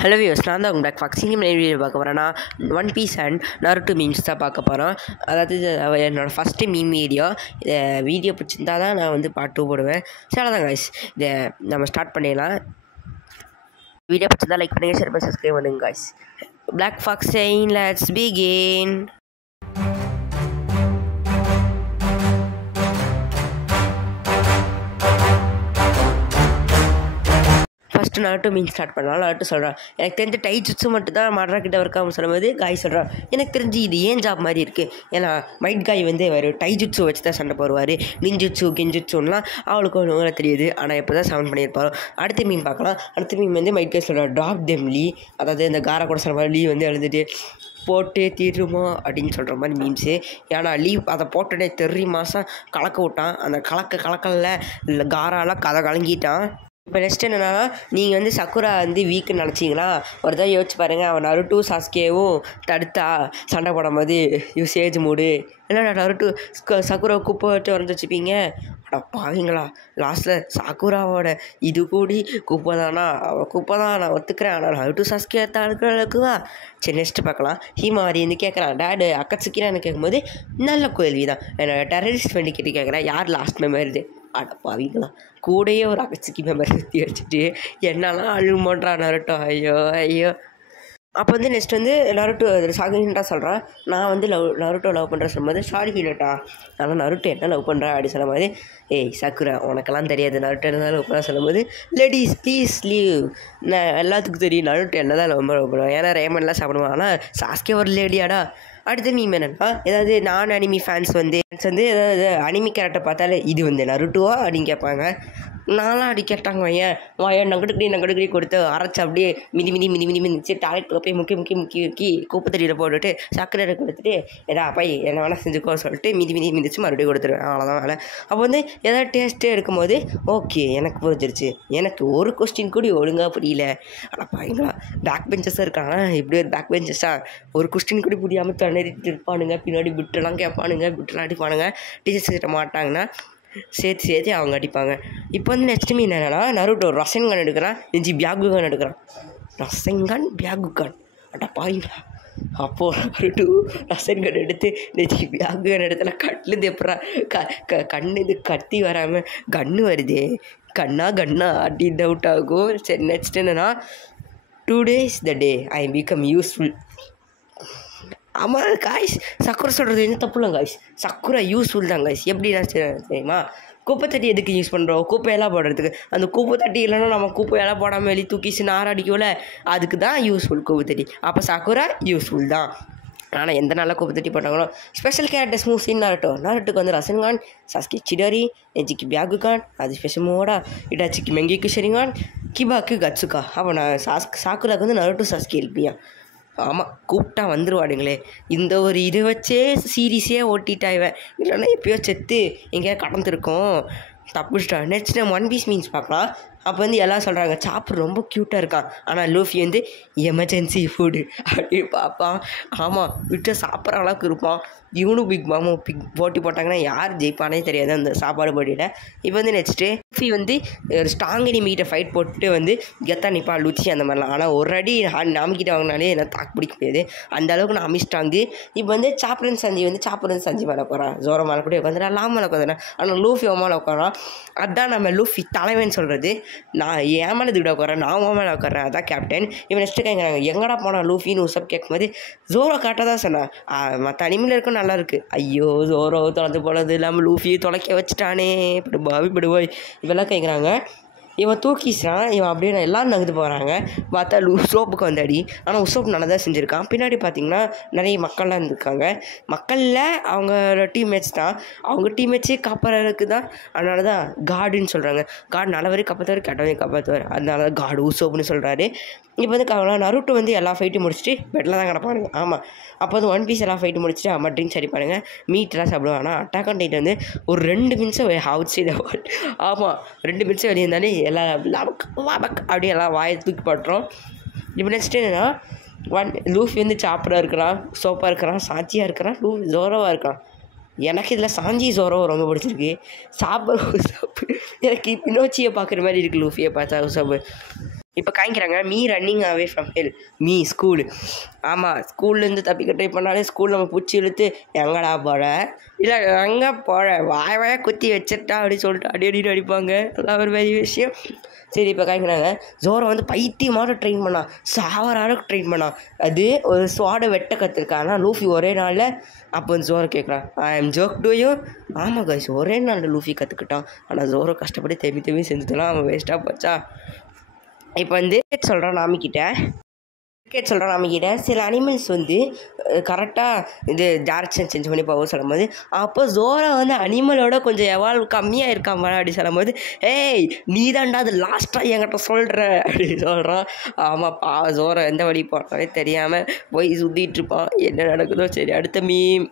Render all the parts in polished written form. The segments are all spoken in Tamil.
ஹலோ வியூஸ், நான் தான் உங்கள் ஃபக்ஸிங் வீடியோ பார்க்க போகிறேன்னா One Piece and Naruto memes தான் பார்க்க போகிறோம். அதாவது என்னோடய ஃபஸ்ட்டு மீம் வீடியோ பிடிச்சிருந்தா தான் நான் வந்து பார்ட் 2 போடுவேன். சரி தான் காய்ஸ், இதை நம்ம ஸ்டார்ட் பண்ணிடலாம். வீடியோ பிடிச்சிருந்தா லைக் பண்ணுங்கள், ஷேர் பண்ணி சப்ஸ்கிரைப் பண்ணுங்கள் guys. Black fox chain let's begin. First Naruto meme start பண்ணலாம். நருட்டோ சொல்கிறான், எனக்கு தெரிஞ்ச டைஜுட்ஸு மட்டும் தான் மட்ரா கிட்ட இருக்காமல் சொல்லும்போது காய் சொல்கிறான், எனக்கு தெரிஞ்சு இது ஏன் ஜாப் மாதிரி இருக்குது. ஏன்னா மைட் காய் வந்து அவர் டைஜுட்ஸு வச்சு தான் சண்டை போடுவார். நிஞ்சுட்ஸு கெஞ்சுட்ஸுலாம் அவளுக்கு ஒன்று தெரியுது. ஆனால் இப்போ தான் சவுண்ட் பண்ணியிருப்பாரோ. அடுத்த மீன் பார்க்கலாம். அடுத்த மீன் வந்து மைட் காய் சொல்கிறார், டாக் தெம் லீ. அதாவது இந்த காரை கூட சொல்கிற மாதிரி லீ வந்து எழுந்துட்டு போட்டு தீருமா அப்படின்னு சொல்கிற மாதிரி மீம்ஸு. ஏன்னா லீவ் அதை போட்டுட்டே மாதம் கலக்க விட்டான். அந்த கலக்கல்ல இல்லை காராலாம் கதை கலங்கிட்டான். இப்போ நெக்ஸ்ட் என்னென்னா, நீங்கள் வந்து சக்குரா வந்து வீக்குன்னு நினச்சிங்களா? ஒரு தான் யோசிச்சு பாருங்கள். அவன் நருட்டோ சாஸ்கேவும் தடுத்தா சண்டை போடும்போது யூசேஜ் மூடு என்னடா நருட்டோ சக்குரா குப்பை வச்சு வரைஞ்சி வச்சுப்பீங்க. அடா பாவீங்களா, லாஸ்ட்டில் சக்குராவோட இது கூடி குப்பை தானா? அவள் குப்பை தான், நான் ஒத்துக்கிறேன். ஆனால் நருட்டோ சாஸ்கே தடுக்கிறதுக்குவா. சரி நெக்ஸ்ட்டு பார்க்கலாம். ஹீமாரி வந்து கேட்குறான், டேடு அக்கச்சிக்கிறான்னு கேட்கும்போது நல்ல கேள்வி தான். என்னோட டெரரிஸ்ட் ஃப்ரெண்டு கிட்டே கேட்குறேன், யார் லாஸ்ட் மெமரிது? அட பாவீங்களா, கூடையே ஒரு அகச்சிக்கு மெமரி சுற்றி வச்சுட்டு என்னெல்லாம் அழுமான்றா நருட்டோ. ஐயோ ஐயோ. அப்போ வந்து நெக்ஸ்ட் வந்து நருட்டோ சாகுன்ட்டா சொல்கிறான், நான் வந்து நருட்டோ லவ் பண்ணுறேன் சொல்லும்போது சாரி ஹீலட்டா, ஆனால் நருட்டோ என்ன லவ் பண்ணுறேன் அப்படி சொல்லும் போது, ஏய் சக்குரா உனக்கெல்லாம் தெரியாது நருட்டோ என்ன தான் லவ் பண்ண சொல்லும்போது, லேடிஸ் ப்ளீஸ் லீவ். நான் எல்லாத்துக்கும் தெரியும் நருட்டோ என்ன தான் லவ் பண்ணுவேன். ஏன்னா ரேமன்லாம் சாப்பிடுவான். ஆனால் சாஸ்கே ஒரு லேடியாடா. அடுத்த மீம் என்னன்னா, ஏதாவது நான் அனிமி ஃபேன்ஸ் வந்து ஏதாவது அனிமி கேரக்டர் பார்த்தாலே இது வந்து நருட்டோவா அப்படின்னு கேட்பாங்க. நான்லாம் அப்படி கேட்டாங்க வாயன் நங்கடுக்கடி கொடுத்து அரைச்சி அப்படியே மிதிச்சு டாய்லெட்டில் போய் முக்கி குப்பை தடியில் போட்டுட்டு சக்கரை கொடுத்துட்டு ஏதா அப்பா என்ன வேணால் செஞ்சுக்கோ சொல்லிட்டு மிதிச்சு மறுபடியும் கொடுத்துருவேன். அவ்வளோதான் வேலை. அப்போ வந்து ஏதாவது டேஸ்ட்டே இருக்கும்போது ஓகே எனக்கு புரிஞ்சிருச்சு. எனக்கு ஒரு கொஸ்டின் கூட ஒழுங்காக புரியல. ஆனால் பாருங்களா, பேக் பெஞ்சஸாக இருக்காங்க. இப்படி ஒரு பேக் பெஞ்சஸாக ஒரு கொஸ்டின் கூட புரியாமல் திணறிட்டு இருப்பானுங்க. பின்னாடி பிட்டெல்லாம் கேட்பானுங்க, பிட்டெல்லாம் அடிப்பானுங்க. டீச்சர்ஸ் கிட்ட மாட்டாங்கன்னா சேர்த்து அவங்க அடிப்பாங்க. இப்போ வந்து நெக்ஸ்ட் மீன் என்னென்னா, நருட்டோ ரசன்கன் எடுக்கிறான், நெஞ்சி பியாகுகான் எடுக்கிறான். ரசன்கன் பியாகுகான் அட்டா பாருங்களா. அப்போது நருட்டோ ரசன்கன் எடுத்து நெஞ்சி பியாகுகான் இடத்துல கட்டில் தேப்புறா. கண்ணு இது கத்தி வராமல் கன்று வருதே, கண்ணா அப்படின்னு டவுட் ஆகும். சரி நெக்ஸ்ட் என்னென்னா, 2 days the day I become useful. ஆமாம் காய்ஸ், சக்குரை சொல்கிறது எதுவும் தப்பு இல்லை காய்ஸ். சக்குரை யூஸ்ஃபுல் தான் காய்ஸ். எப்படின்னா தெரியுமா, குப்பை தட்டி எதுக்கு யூஸ் பண்ணுறோம்? குப்பையெல்லாம் போடுறதுக்கு. அந்த குப்பை தட்டி இல்லைன்னா நம்ம குப்பையெல்லாம் போடாமல் வெளியே தூக்கிச்சு நாராடிக்கோல, அதுக்கு தான் யூஸ்ஃபுல் குப்பை தட்டி. அப்போ சக்குரை யூஸ்ஃபுல் தான். ஆனால் எந்த நாளில் குப்பை தட்டி போட்டாங்களோ. ஸ்பெஷல் கேரக்டர்ஸ் மூவ்ஸின்னு நருட்டுக்கு வந்து ரசன்கான், சாஸ்கே சிடாரி, நெஜிக்கு பியாகுகான், அது ஸ்பெஷல் மூவோடா இடாச்சிக்கு மெங்கிக்கு ஷெரிங்கான், கிபாக்கு கட்சுக்கா. அப்போ நான் சாக்குராக்கு வந்து நருட்டோ சாஸ்கே எழுப்பியா. ஆமாம், கூப்பிட்டா வந்துடுவாடுங்களே. இந்த ஒரு இதை வச்சே சீரீஸே ஓட்டிட்டா இவன். இல்லைன்னா எப்பயோ செத்து எங்கேயா கடந்துருக்கோம், தப்பிச்சிட்டா. நெக்ஸ்ட் நம்ம ஒன் பீஸ் மீன்ஸ் பார்க்கலாம். அப்போ வந்து எல்லாம் சொல்கிறாங்க சாப்பிட்ற ரொம்ப க்யூட்டாக இருக்கான். ஆனால் லூஃபி வந்து எமர்ஜென்சி ஃபுட்டு அப்படின்னு பார்ப்பான். ஆமாம், விட்டு சாப்பிட்ற அளவுக்கு இருப்பான். இவனும் பிக் மாமும் போட்டி போட்டாங்கன்னா யார் ஜெயிப்பானே தெரியாது அந்த சாப்பாடு போட்டியில். இப்போ வந்து நெக்ஸ்ட்டு லூஃபி வந்து ஒரு ஸ்ட்ராங் எனிமிகிட்ட ஃபைட் போட்டு வந்து கெத்தா நிற்பான் லூச்சி அந்த மாதிரிலாம். ஆனால் ஒரு அடி நாமிக்கிட்ட வாங்கினாலே என்ன தாக்கு பிடிக்க முடியாது. அந்த அளவுக்கு நான் அமிஸ்டாங்கு. இப்போ வந்து சாப்பிட்றன்னு சஞ்சி மேலே உட்காரான். ஜோரோ மேலே கூட உட்காந்துறான், லாம் மேலே உட்காந்துறான். ஆனால் லூஃபி மேலே உட்காரான். அதுதான் நம்ம லூஃபி தலைவன் சொல்கிறது. நான் ஏன் மேலே இதுக்கிட்ட உட்காரேன், நான் மேலே உட்காரேன், அதான் கேப்டன். இவன் நெக்ஸ்ட்டு கேட்குறாங்க எங்கடா போனான் லூஃபின்னு உசப் கேட்கும்போது ஜோரோ காட்ட தான் சொன்னான். மற்ற அனிமில் இருக்கும் நல்லா இருக்குது. ஐயோ ஜோரோ தொலைஞ்சு போனது இல்லாமல் லூஃபி தொலைக்க வச்சுட்டானே படுவாய் இவெல்லாம் கேட்குறாங்க. இவன் தூக்கிச்சான். இவன் அப்படியே எல்லாம் நகர்ந்து போகிறாங்க. பார்த்தா உசோப்புக்கு வந்து அடி. ஆனால் உசோப் நல்லா தான் செஞ்சுருக்கான். பின்னாடி பார்த்திங்கன்னா நிறைய மக்கள்லாம் இருந்திருக்காங்க. மக்களில் அவங்க டீம்மேட்ஸ் தான். அவங்க டீம்மேட்ஸே காப்பாறதுக்கு தான். அதனால தான் காடுன்னு சொல்கிறாங்க. காடு நல்லவரையும் காப்பாற்றுவார், கெட்டவரையும் காப்பாற்றுவார். அதனால தான் காடு உசோப்னு சொல்கிறாரு. இப்போ வந்து நருட்டோ வந்து எல்லா ஃபைட்டும் முடிச்சுட்டு பெட்டில் தான் கிடப்பானுங்க. ஆமாம், அப்போ வந்து ஒன் பீஸ் எல்லா ஃபைட்டும் முடிச்சுட்டு அம்மா ட்ரிங்க்ஸ் அடிப்பானுங்க, மீட்டெலாம் சாப்பிடுவாங்க. ஆனால் அட்டாக் ஆன் டைட்டன் வந்து ஒரு 2 நிமிஷம் அவுட் சைடு. ஆமாம், 2 நிமிஷம் வெளியே இருந்தாலே எல்லாம் அப்படியே எல்லாம் வாயை தூக்கி போட்டுரும். இப்போ நெக்ஸ்ட் என்னென்னா, லூஃபி வந்து சாப்பிட இருக்கிறான், சோப்பாக இருக்கிறான், சாட்சியாக இருக்கிறான், ஜோரோவாக இருக்கான். எனக்கு இதில் சாஞ்சி ஜோரோ ரொம்ப பிடிச்சிருக்கு. சாப்பிட்ற எனக்கு பினோச்சியை பார்க்குற மாதிரி இருக்குது லூஃபியை பார்த்தா உசப்பு. இப்போ காமிக்கிறாங்க me running away from hell me school. ஆமாம், ஸ்கூல்லேருந்து தப்பிக்க ட்ரை பண்ணாலே ஸ்கூல் நம்ம பூச்சி இழுத்து எங்கடா போகிற, இல்லை எங்கே போகிற, வாய குத்தி வச்சிட்டா அப்படின்னு சொல்லிட்டு அடி அடிப்பாங்க. அதெல்லாம் ஒரு பெரிய விஷயம். சரி, இப்போ காய்க்கிறாங்க ஜோரோ வந்து பைத்தியமாக ட்ரெயின் பண்ணான், சாவராக ட்ரெயின் பண்ணான். அது ஒரு ஸ்வாடை வெட்ட கற்றுருக்கான். ஆனால் லூஃபி ஒரே நாளில். அப்போ வந்து ஜோரோ கேட்குறான், I am joke to you. ஆமாம் கைஸ், ஒரே நாளில் லூஃபி கற்றுக்கிட்டான். ஆனால் ஜோரோ கஷ்டப்பட்டு தேம்பி செஞ்சுக்கலாம், அவன் வேஸ்ட்டாக போச்சா. இப்போ வந்து சொல்கிறான் நாமிக்கிட்ட சில அனிமல்ஸ் வந்து கரெக்டாக இது டேரக்ஷன் சேஞ்ச் பண்ணி போக சொல்லும்போது, அப்போ ஜோரோ வந்து அனிமலோட கொஞ்சம் எவால்வ் கம்மியாக இருக்கான் அப்படி சொல்லும்போது, ஏய் நீ தான்டா அது லாஸ்ட்டாக என்கிட்ட சொல்கிற அப்படின்னு சொல்கிறான். ஆமாப்பா, ஜோரோ எந்த வழி போனாலே தெரியாமல் போய் சுற்றிட்டு இருப்பான். என்ன நடக்குதோ சரி. அடுத்த மீம்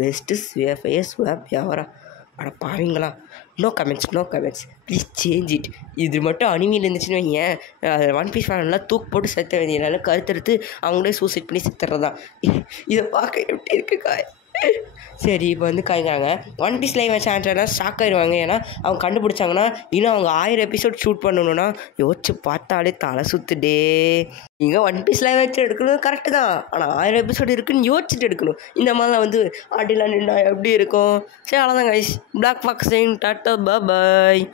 பெஸ்ட்டு ஃபேஸ் ஸ்வாப் யாரா? அட பாவீங்களா, no comments please change it. இது மட்டும் அனிமையில் இருந்துச்சுன்னு வைங்க, ஒன் பீஸ் ஃபேன்லாம் தூக்கு போட்டு செத்த வேண்டியனால கருத்தெடுத்து அவங்களே சூசைட் பண்ணி செத்துறதான். இதை பார்க்க எப்படி இருக்குக்கா. சரி, இப்போ வந்து காய்க்கிறாங்க ஒன் பீஸ் லைவ் சேனல்னா ஷாக் ஆயிடுவாங்க. ஏன்னா அவங்க கண்டுபிடிச்சாங்கன்னா இன்னும் அவங்க 1000 எபிசோட் ஷூட் பண்ணணுன்னா யோசிச்சு பார்த்தாலே தலை சுற்றுடே. நீங்கள் ஒன் பீஸ் லைவ் வச்சு எடுக்கணும் கரெக்டு தான், ஆனால் 1000 எபிசோடு இருக்குன்னு யோசிச்சுட்டு எடுக்கணும். இந்த மாதிரிலாம் வந்து ஆட்டிலாம் நின்னா எப்படி இருக்கும். சரி, அவ்வளோதான் கைஸ். பிளாக் பாக்ஸ் டாட்டா பாய்.